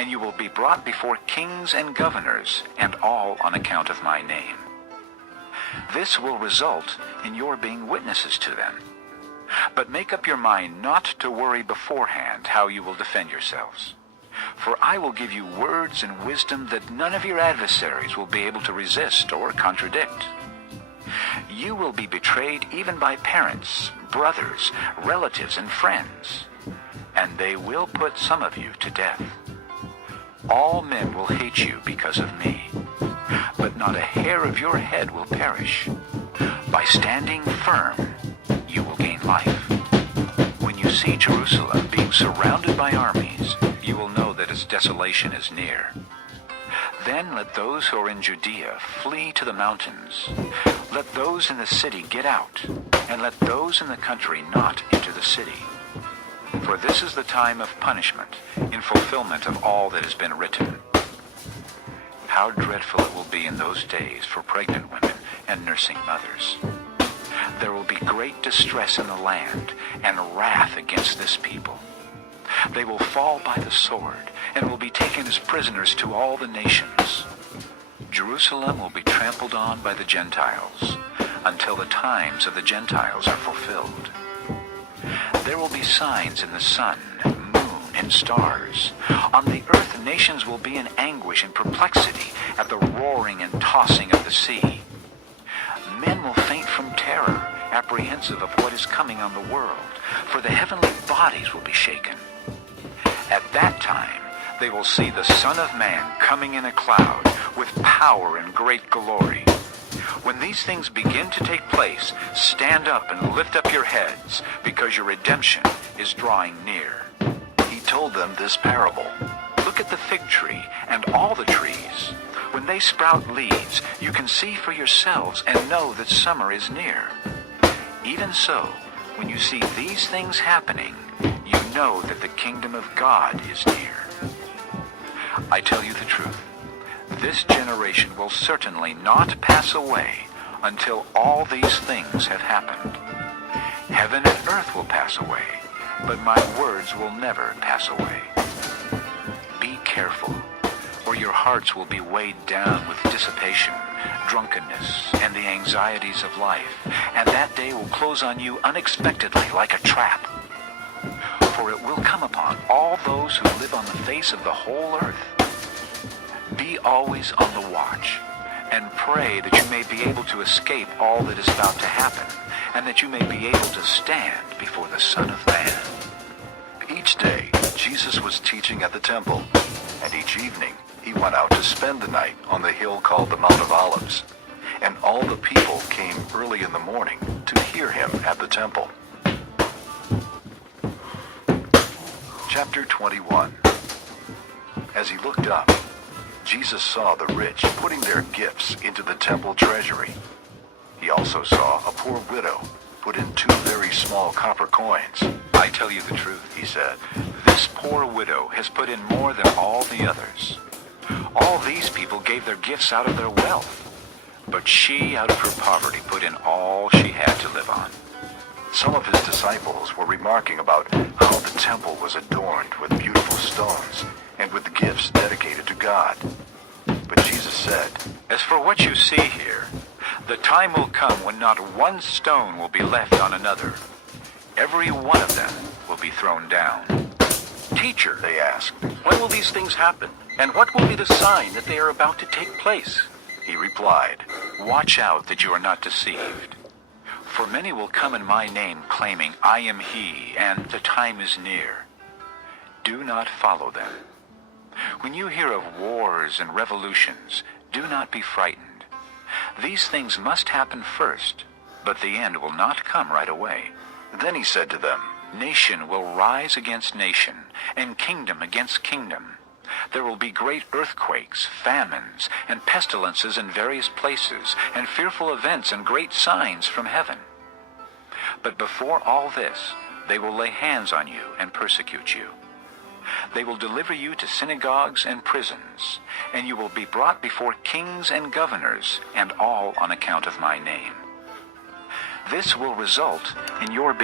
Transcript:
and you will be brought before kings and governors, and all on account of my name. This will result in your being witnesses to them. But make up your mind not to worry beforehand how you will defend yourselves. For I will give you words and wisdom that none of your adversaries will be able to resist or contradict. You will be betrayed even by parents, brothers, relatives, and friends, and they will put some of you to death. All men will hate you because of me, but not a hair of your head will perish. By standing firm, you will gain life. When you see Jerusalem being surrounded by armies, you will know that its desolation is near. Then let those who are in Judea flee to the mountains. Let those in the city get out, and let those in the country not enter the city. For this is the time of punishment, in fulfillment of all that has been written. How dreadful it will be in those days for pregnant women and nursing mothers. There will be great distress in the land, and wrath against this people. They will fall by the sword, and will be taken as prisoners to all the nations. Jerusalem will be trampled on by the Gentiles, until the times of the Gentiles are fulfilled. There will be signs in the sun, moon, and stars. On the earth nations will be in anguish and perplexity at the roaring and tossing of the sea. Men will faint from terror, apprehensive of what is coming on the world, for the heavenly bodies will be shaken. At that time they will see the Son of Man coming in a cloud with power and great glory. When these things begin to take place, stand up and lift up your heads, because your redemption is drawing near. He told them this parable. Look at the fig tree and all the trees. When they sprout leaves, you can see for yourselves and know that summer is near. Even so, when you see these things happening, you know that the kingdom of God is near. I tell you the truth. This generation will certainly not pass away until all these things have happened. Heaven and earth will pass away, but my words will never pass away. Be careful, or your hearts will be weighed down with dissipation, drunkenness, and the anxieties of life, and that day will close on you unexpectedly like a trap. For it will come upon all those who live on the face of the whole earth. Be always on the watch, and pray that you may be able to escape all that is about to happen, and that you may be able to stand before the Son of Man. Each day, Jesus was teaching at the temple, and each evening he went out to spend the night on the hill called the Mount of Olives, and all the people came early in the morning to hear him at the temple. Chapter 21. As he looked up, Jesus saw the rich putting their gifts into the temple treasury. He also saw a poor widow put in 2 very small copper coins. I tell you the truth, he said. This poor widow has put in more than all the others. All these people gave their gifts out of their wealth, but she, out of her poverty, put in all she had to live on. Some of his disciples were remarking about how the temple was adorned with beautiful stones and with gifts dedicated to God. But Jesus said, As for what you see here, the time will come when not one stone will be left on another. Every one of them will be thrown down. Teacher, they asked, when will these things happen? And what will be the sign that they are about to take place? He replied, Watch out that you are not deceived. For many will come in my name, claiming, I am he, and the time is near. Do not follow them. When you hear of wars and revolutions, do not be frightened. These things must happen first, but the end will not come right away. Then he said to them, Nation will rise against nation, and kingdom against kingdom. There will be great earthquakes, famines, and pestilences in various places, and fearful events and great signs from heaven. But before all this, they will lay hands on you and persecute you. They will deliver you to synagogues and prisons, and you will be brought before kings and governors, and all on account of my name. This will result in your being